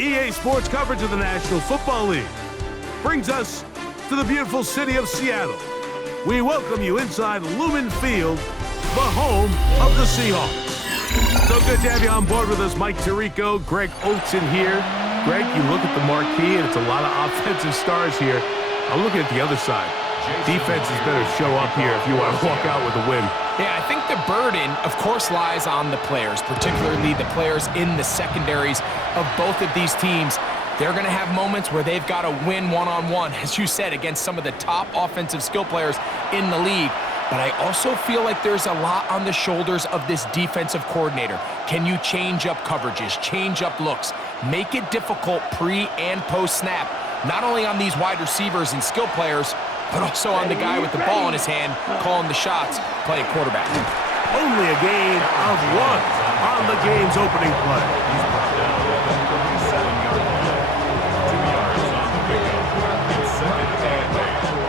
EA Sports coverage of the National Football League brings us to the beautiful city of Seattle. We welcome you inside Lumen Field, the home of the Seahawks. So good to have you on board with us. Mike Tirico, Greg Olsen here. Greg, you look at the marquee, and it's a lot of offensive stars here. I'm looking at the other side. Defenses better show up here if you want to walk out with a win. Yeah, I think the burden, of course, lies on the players, particularly the players in the secondaries of both of these teams. They're going to have moments where they've got to win one-on-one, as you said, against some of the top offensive skill players in the league. But I also feel like there's a lot on the shoulders of this defensive coordinator. Can you change up coverages, change up looks, make it difficult pre- and post-snap, not only on these wide receivers and skill players, but also on the guy with the ball in his hand, calling the shots, playing quarterback. Only a gain of 1 on the game's opening play.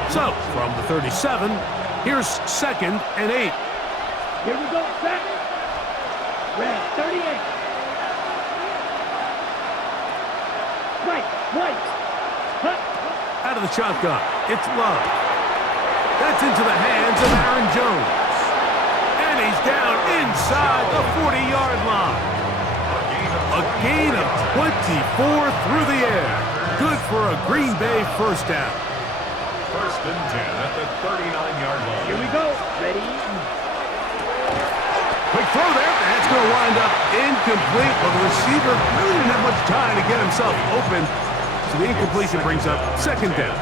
So, from the 37, here's 2nd and 8. Here we go, set. Red, 38. Right. Out of the shotgun, it's Love. That's into the hands of Aaron Jones. And he's down inside the 40-yard line. A gain of 24 through the air. Good for a Green Bay first down. 1st and 10 at the 39-yard line. Here we go. Ready. Quick throw there. That's going to wind up incomplete. But the receiver really didn't have much time to get himself open. So the incompletion brings up 2nd down.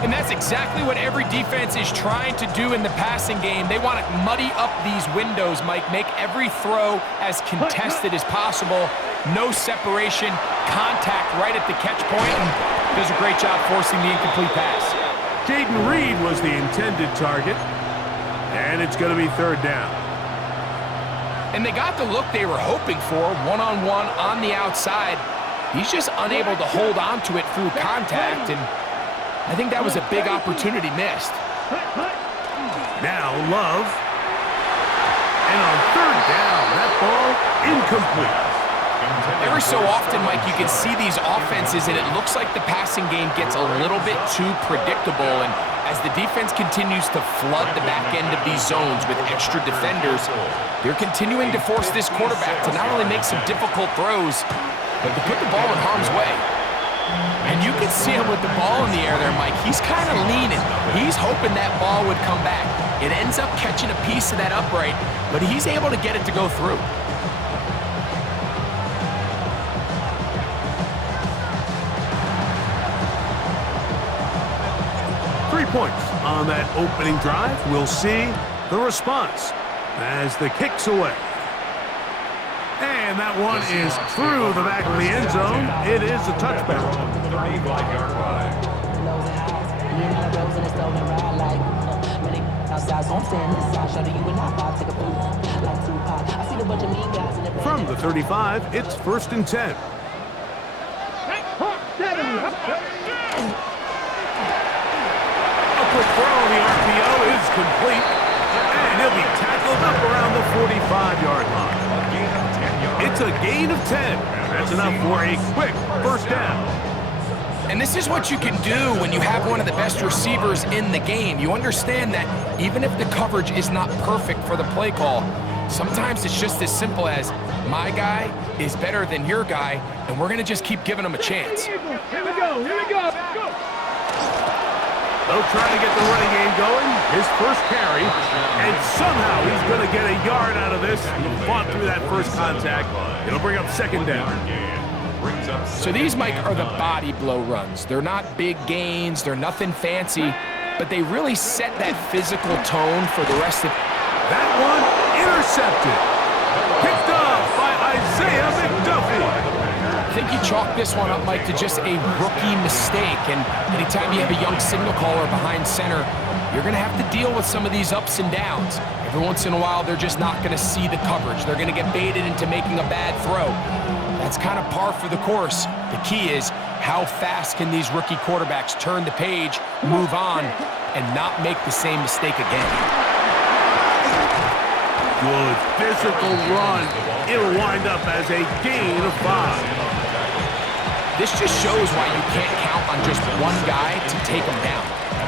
And that's exactly what every defense is trying to do in the passing game. They want to muddy up these windows, Mike, make every throw as contested as possible. No separation, contact right at the catch point, and does a great job forcing the incomplete pass. Jaden Reed was the intended target, and it's going to be 3rd down. And they got the look they were hoping for, one-on-one on the outside. He's just unable to hold on to it through contact, and I think that was a big opportunity missed. Now Love. And on 3rd down, that ball incomplete. Every so often, Mike, you can see these offenses, and it looks like the passing game gets a little bit too predictable. And as the defense continues to flood the back end of these zones with extra defenders, they're continuing to force this quarterback to not only make some difficult throws, but to put the ball in harm's way. And you can see him with the ball in the air there, Mike. He's kind of leaning. He's hoping that ball would come back. It ends up catching a piece of that upright, but he's able to get it to go through. Points on that opening drive. We'll see the response as the kick's away. And that one is through the back of the end zone. It is a touchback. 35-yard line. From the 35, it's 1st and 10. Quick throw, the RPO is complete, and he'll be tackled up around the 45-yard line. It's a gain of 10. That's enough for a quick 1st down. And this is what you can do when you have one of the best receivers in the game. You understand that even if the coverage is not perfect for the play call, sometimes it's just as simple as my guy is better than your guy, and we're going to just keep giving him a chance. Here we go. Go. They'll try to get the running game going. His first carry, and somehow he's going to get a yard out of this. He fought through that first contact. It'll bring up 2nd down. So these, Mike, are the body blow runs. They're not big gains. They're nothing fancy, but they really set that physical tone for the rest of... That one intercepted. Picked off by Isaiah McDuffie. I think you chalk this one up, Mike, to just a rookie mistake. And anytime you have a young signal caller behind center, you're going to have to deal with some of these ups and downs. Every once in a while, they're just not going to see the coverage. They're going to get baited into making a bad throw. That's kind of par for the course. The key is how fast can these rookie quarterbacks turn the page, move on, and not make the same mistake again. Good physical run. It'll wind up as a gain of 5. This just shows why you can't count on just one guy to take him down.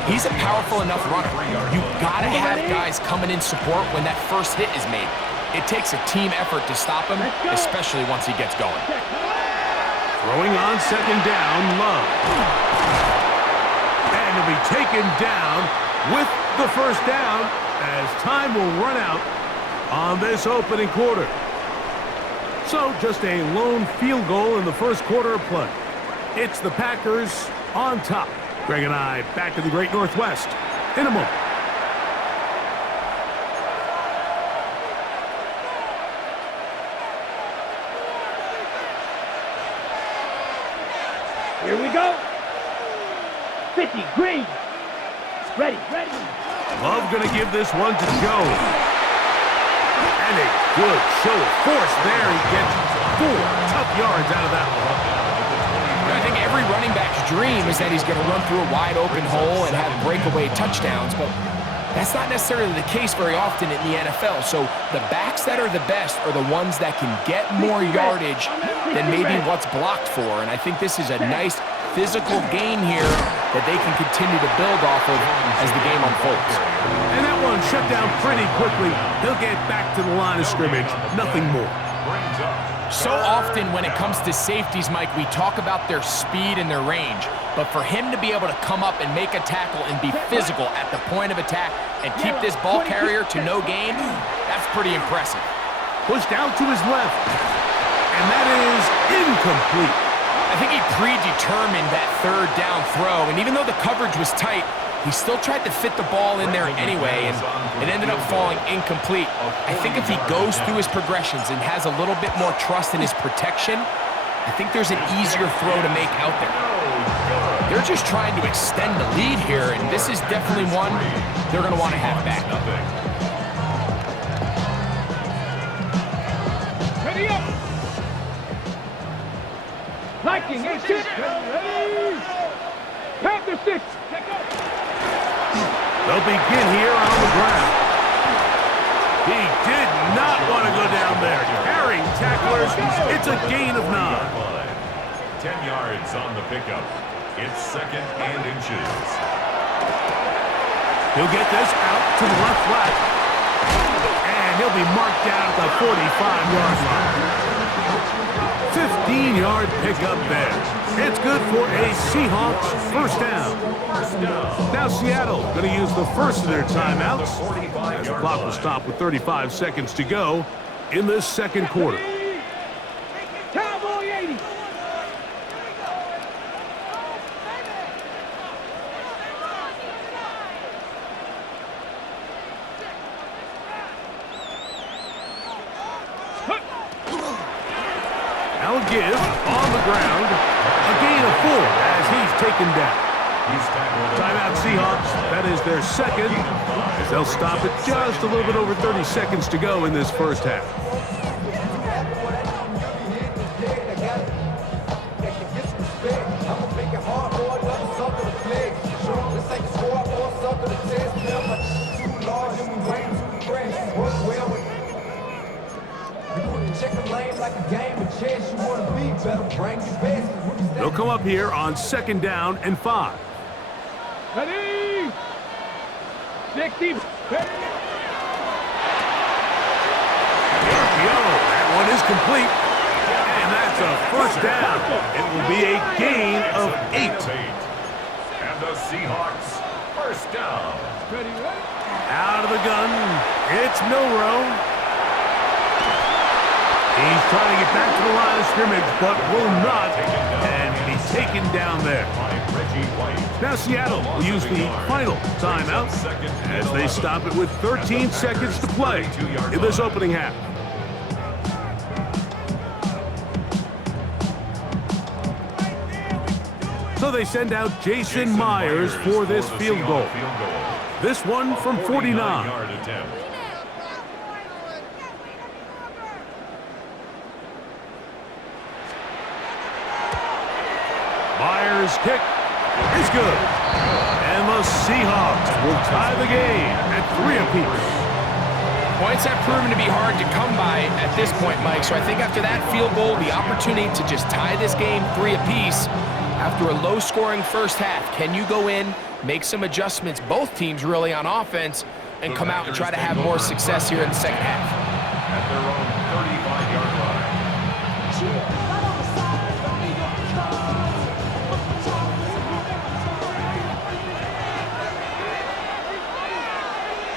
He's a powerful enough runner. You gotta have guys coming in support when that first hit is made. It takes a team effort to stop him, especially once he gets going. Throwing on second down, Love. And he'll be taken down with the first down as time will run out on this opening quarter. So just a lone field goal in the first quarter of play. It's the Packers on top. Greg and I back in the Great Northwest in a moment. Here we go. 50, green. Ready. Love going to give this one to Joe. And a good show of force there. He gets 4 tough yards out of that one. I think every running back's dream is that he's going to run through a wide open hole and have breakaway touchdowns, but that's not necessarily the case very often in the NFL. So the backs that are the best are the ones that can get more yardage than maybe what's blocked for. And I think this is a nice physical gain here that they can continue to build off of as the game unfolds. And that one shut down pretty quickly. He'll get back to the line of scrimmage. Nothing more. So often when it comes to safeties, Mike, we talk about their speed and their range. But for him to be able to come up and make a tackle and be physical at the point of attack and keep this ball carrier to no gain, that's pretty impressive. Pushed out to his left. And that is incomplete. I think he predetermined that third down throw. And even though the coverage was tight, he still tried to fit the ball in there anyway, and it ended up falling incomplete. I think if he goes through his progressions and has a little bit more trust in his protection, I think there's an easier throw to make out there. They're just trying to extend the lead here, and this is definitely one they're going to want to have back. Ready up. Liking it. Ready. Panther 6. They'll begin here on the ground. He did not want to go down there. Carrying tacklers, it's a gain of 9. 10 yards on the pickup. It's 2nd and inches. He'll get this out to the left flat. And he'll be marked down at the 45-yard line. 15-yard pickup there. It's good for a Seahawks first down. Now Seattle going to use the first of their timeouts. As the clock will stop with 35 seconds to go in this second quarter. Cowboy 80. Now a give on the ground. A gain of 4 as he's taken down. Timeout Seahawks. That is their second. As they'll stop it just a little bit over 30 seconds to go in this first half. They'll come up here on second down and 5. Ready. 60. That one is complete. And that's a first down. It will be a gain of 8. And the Seahawks first down. Out of the gun. It's Milroe. He's trying to get back to the line of scrimmage, but will not, and be taken down there. Now Seattle will use the final timeout as they stop it with 13 seconds to play in this opening half. So they send out Jason Myers for this field goal. This one from 49. Myers' kick is good. And the Seahawks will tie the game at 3 apiece. Points have proven to be hard to come by at this point, Mike. So I think after that field goal, the opportunity to just tie this game 3 apiece after a low-scoring first half, can you go in, make some adjustments, both teams really on offense, and come out and try to have more success here in the second half? At their own 35-yard line.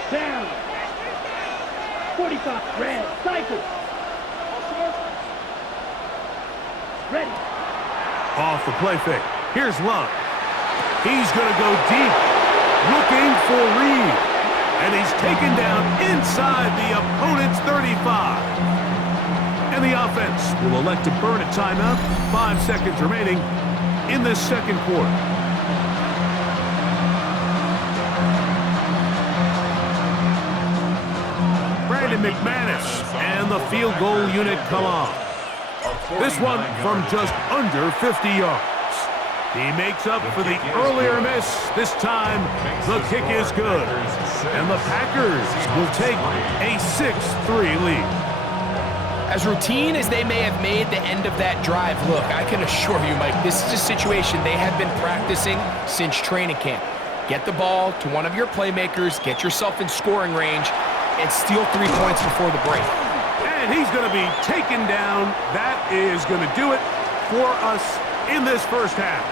Down. 45. Red. Cycle. Ready. Off the play fake. Here's Love. He's going to go deep, looking for Reed. And he's taken down inside the opponent's 35. And the offense will elect to burn a timeout. 5 seconds remaining in this second quarter. Brandon McManus and the field goal unit come on. This one from just under 50 yards. He makes up for the earlier miss. This time, the kick is good. And the Packers will take a 6-3 lead. As routine as they may have made the end of that drive look, I can assure you, Mike, this is a situation they have been practicing since training camp. Get the ball to one of your playmakers, get yourself in scoring range, and steal 3 points before the break. And he's going to be taken down. That is going to do it for us in this first half.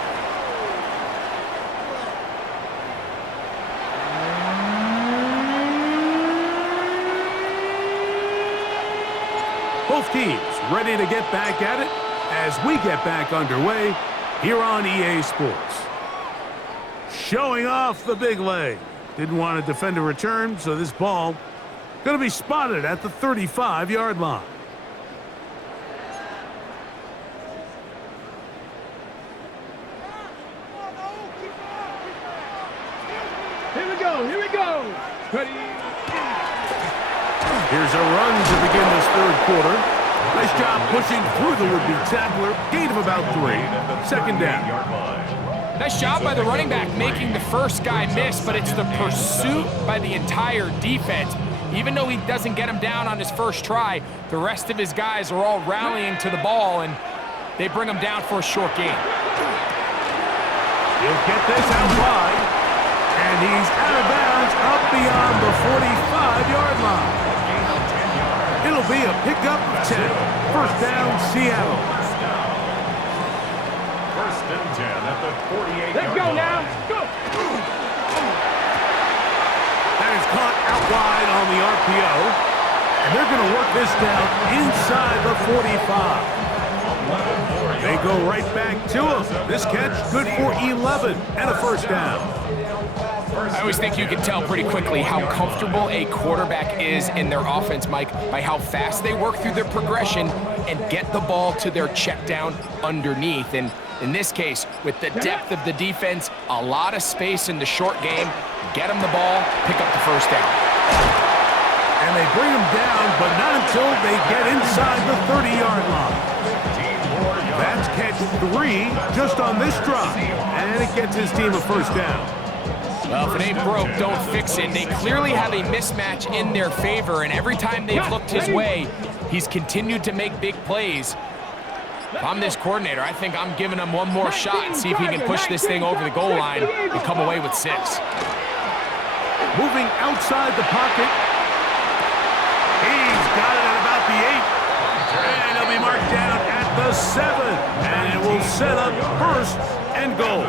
Both teams ready to get back at it as we get back underway here on EA Sports. Showing off the big leg. Didn't want to defend a return, so this ball going to be spotted at the 35-yard line. Here we go. Here we go. Ready. Here's a run to begin this third quarter. Nice job pushing through the would-be tackler. Gain of about 3. Second down. Nice job by the running back making the first guy miss, but it's the pursuit by the entire defense. Even though he doesn't get him down on his first try, the rest of his guys are all rallying to the ball, and they bring him down for a short gain. He'll get this out wide, and he's out of bounds up beyond the 45-yard line. It'll be a pickup of 10. First down, Seattle. First and 10 at the 48-yard line. Let's go now. Go. That is caught out wide on the RPO, and they're going to work this down inside the 45. They go right back to him. This catch good for 11 and a first down. I always think you can tell pretty quickly how comfortable a quarterback is in their offense, Mike, by how fast they work through their progression and get the ball to their check down underneath. And in this case, with the depth of the defense, a lot of space in the short game, get them the ball, pick up the first down. And they bring him down, but not until they get inside the 30-yard line. That's catch 3 just on this drive, and it gets his team a first down. Well, if it ain't broke, don't fix it. They clearly have a mismatch in their favor, and every time they've looked his way, he's continued to make big plays. If I'm this coordinator, I think I'm giving him one more shot and see if he can push this thing over the goal line and come away with 6. Moving outside the pocket. He's got it at about the 8. And he'll be marked down at the 7. And it will set up first and goal.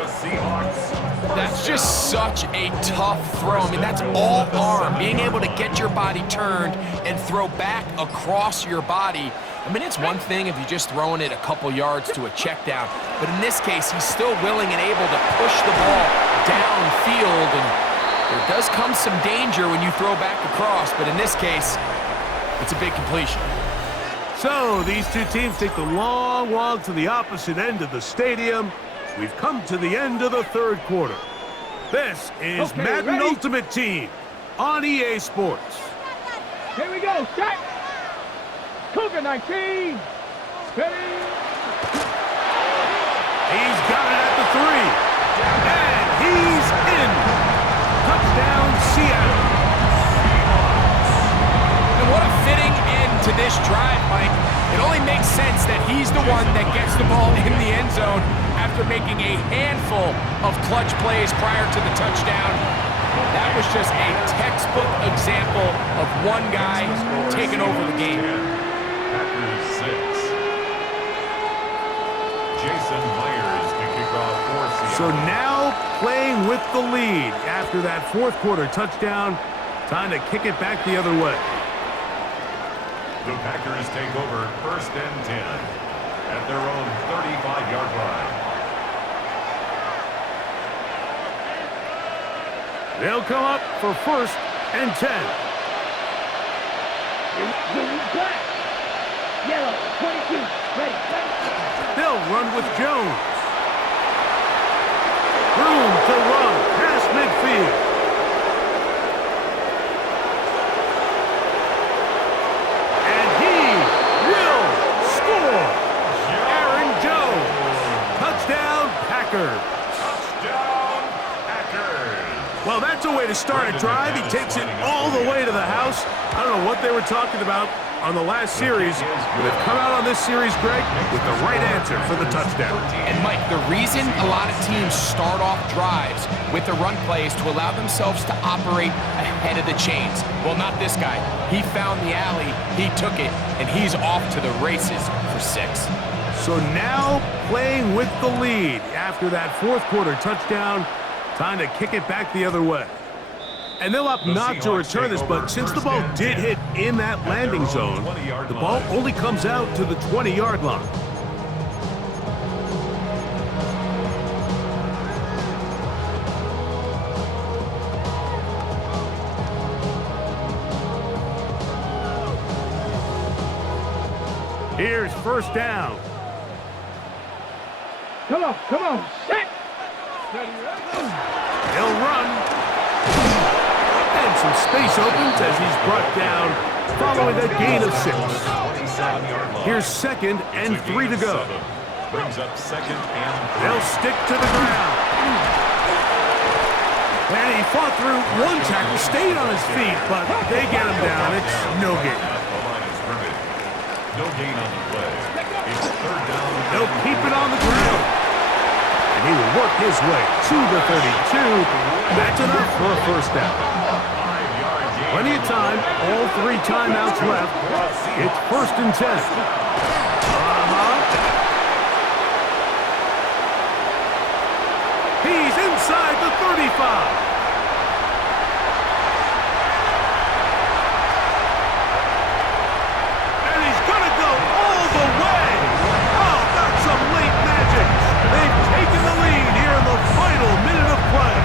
That's just such a tough throw. I mean, that's all arm, being able to get your body turned and throw back across your body. I mean, it's one thing if you're just throwing it a couple yards to a check down, but in this case, he's still willing and able to push the ball downfield, and there does come some danger when you throw back across, but in this case, it's a big completion. So these two teams take the long walk to the opposite end of the stadium. We've come to the end of the third quarter. This is Madden ready? Ultimate Team on EA Sports. Here we go. Set. Cougar 19. Ready. He's got it at the 3. And he's in. Touchdown, Seattle. What a fitting end to this drive, Mike. It only makes sense that he's the one that gets the ball in the end zone after making a handful of clutch plays prior to the touchdown. That was just a textbook example of one guy taking over the game. Packers 6. Jason Myers to kick off for Seattle. So now playing with the lead after that fourth quarter touchdown. Time to kick it back the other way. The Packers take over 1st and 10 at their own 35-yard line. They'll come up for 1st and 10. Black. Yellow. 22. Ready. They'll run with Jones. Room to run past midfield. And he will score. Aaron Jones. Touchdown, Packers. Touchdown, Packers. Well, that's a way to start a drive. He takes it all the way to the house. I don't know what they were talking about on the last series, but they've come out on this series, Greg, with the right answer for the touchdown. And Mike, the reason a lot of teams start off drives with the run plays to allow themselves to operate ahead of the chains. Well, not this guy. He found the alley, he took it, and he's off to the races for 6. So now playing with the lead after that fourth quarter touchdown, time to kick it back the other way. And they'll opt not to return this, but since the ball did hit in that landing zone, the ball only comes out to the 20-yard line. Here's 1st down. Come on. Set. He'll run. And some space opens as he's brought down following a gain of 6. Here's 2nd and 3 to go. Brings up 2nd and 3. They'll stick to the ground. And he fought through one tackle, stayed on his feet, but they get him down. It's no gain. The line is scrimmage. No gain on the play. It's 3rd down. They'll keep it on the ground. And he will work his way to the 32. That's enough for a 1st down. Plenty of time, all 3 timeouts left. It's 1st and 10. He's inside the 35. And he's gonna go all the way. Oh, that's some late magic. They've taken the lead here in the final minute of play.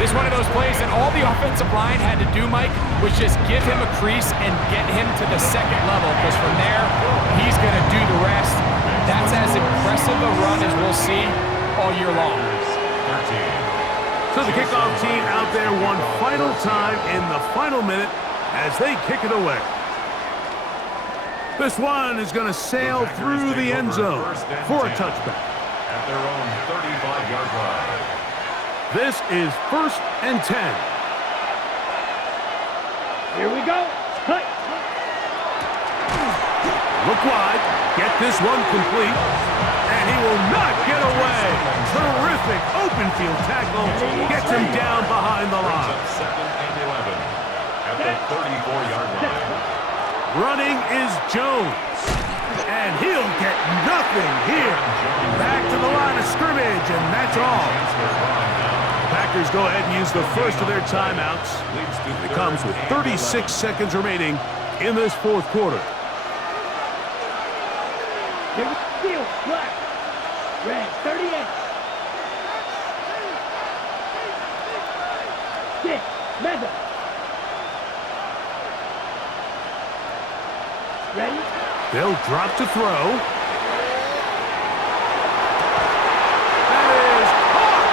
This is one of those plays that all the offensive line had to do, Mike, was just give him a crease and get him to the 2nd level, because from there, he's going to do the rest. That's as impressive a run as we'll see all year long. So the kickoff team out there one final time in the final minute as they kick it away. This one is going to sail through the end zone for a touchback. At their own 35-yard line. This is 1st and 10. Here we go. Cut. Look wide. Get this one complete. And he will not get away. Terrific open field tackle. Gets him down behind the line. 2nd and 11 at the 34-yard line. Running is Jones. And he'll get nothing here. Back to the line of scrimmage, and that's all. The Packers go ahead and use the first of their timeouts. It comes with 36 seconds remaining in this fourth quarter. Steel, black, red, 38. 6, leather. Ready? They'll drop to throw. That is caught!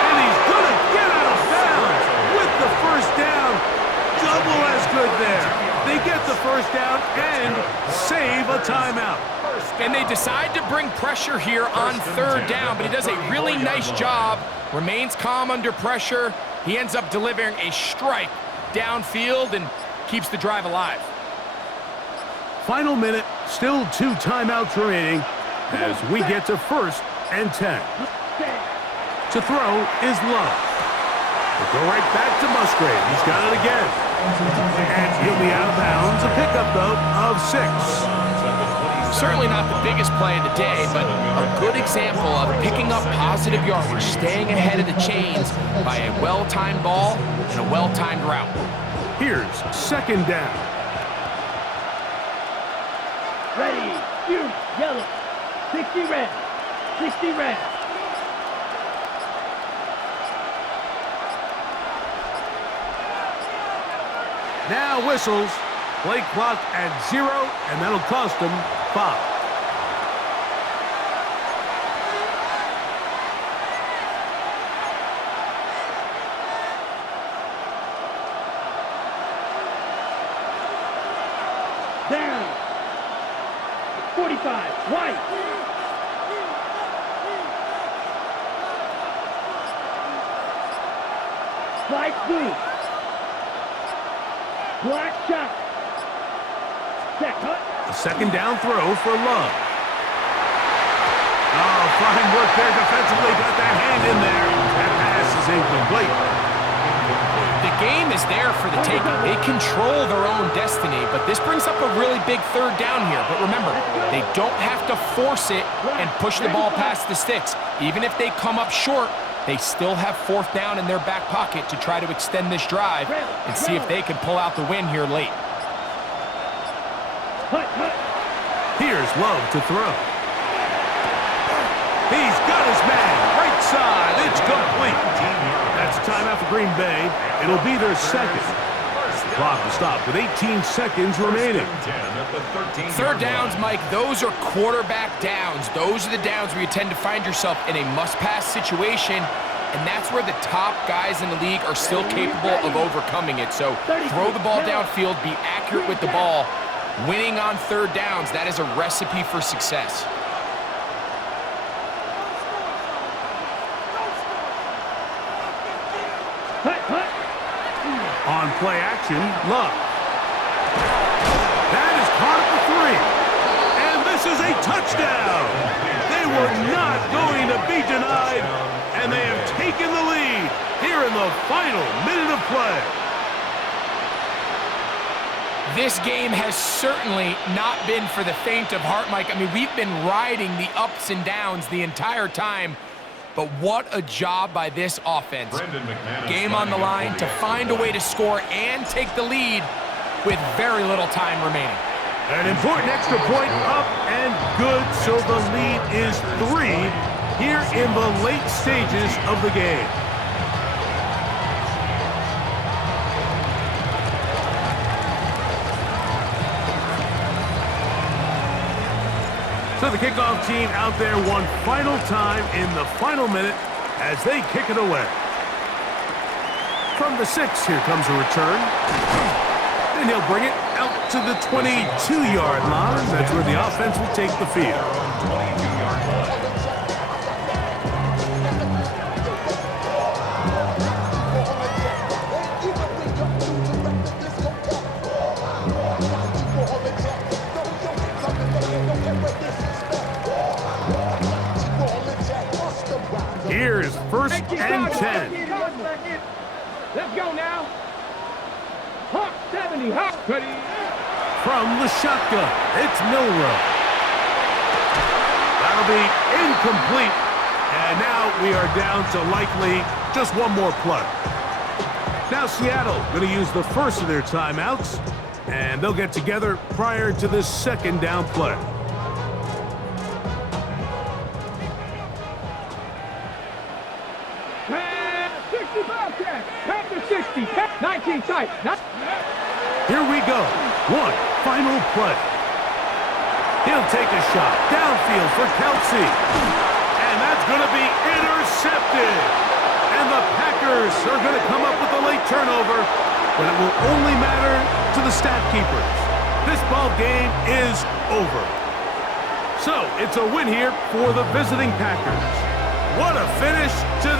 And he's going to get out of bounds with the 1st down. Double as good there. They get the 1st down and save a timeout. And they decide to bring pressure here on 3rd down, but he does a really nice job. Remains calm under pressure. He ends up delivering a strike downfield and keeps the drive alive. Final minute, still 2 timeouts remaining as we get to 1st and 10. To throw is Love. We'll go right back to Musgrave. He's got it again. And he'll be out of bounds. A pickup, though, of 6. Certainly not the biggest play of the day, but a good example of picking up positive yardage, staying ahead of the chains by a well-timed ball and a well-timed route. Here's 2nd down. Ready, shoot, yellow. 60 red. 60 red. Now whistles. Play clock at 0, and that'll cost them 5. Down. 45, white. Flight blue. Black shot. Set cut. A 2nd down throw for Love. Oh, fine work there defensively. Got that hand in there. That pass is incomplete. The game is there for the taking. They control their own destiny, but this brings up a really big 3rd down here. But remember, they don't have to force it and push the ball past the sticks. Even if they come up short, they still have 4th down in their back pocket to try to extend this drive and see if they can pull out the win here late. Here's Love to throw. He's got his man. Right side. It's complete. That's timeout for Green Bay. It'll be their 2nd. Clock to stop with 18 seconds remaining. 3rd downs, Mike, those are quarterback downs. Those are the downs where you tend to find yourself in a must-pass situation, and that's where the top guys in the league are still capable of overcoming it. So throw the ball downfield, be accurate with the ball. Winning on 3rd downs, that is a recipe for success. On play action, Love. That is caught at the 3. And this is a touchdown. They were not going to be denied, and they have taken the lead here in the final minute of play. This game has certainly not been for the faint of heart, Mike. I mean, we've been riding the ups and downs the entire time. But what a job by this offense. Game on the line to find a way to score and take the lead with very little time remaining. An important extra point up and good, so the lead is 3 here in the late stages of the game. So the kickoff team out there one final time in the final minute as they kick it away. From the 6, here comes a return. And he'll bring it out to the 22-yard line. That's where the offense will take the field. Here's 1st and 10. Let's go now. Hawk 70, Hawk ready. From the shotgun, it's Milroe. That'll be incomplete. And now we are down to likely just one more play. Now Seattle going to use the first of their timeouts, and they'll get together prior to this 2nd down play. Panther 60, 19 tight. Here we go. One final play. He'll take a shot downfield for Kelsey. And that's going to be intercepted. And the Packers are going to come up with a late turnover, but it will only matter to the stat keepers. This ball game is over. So it's a win here for the visiting Packers. What a finish to the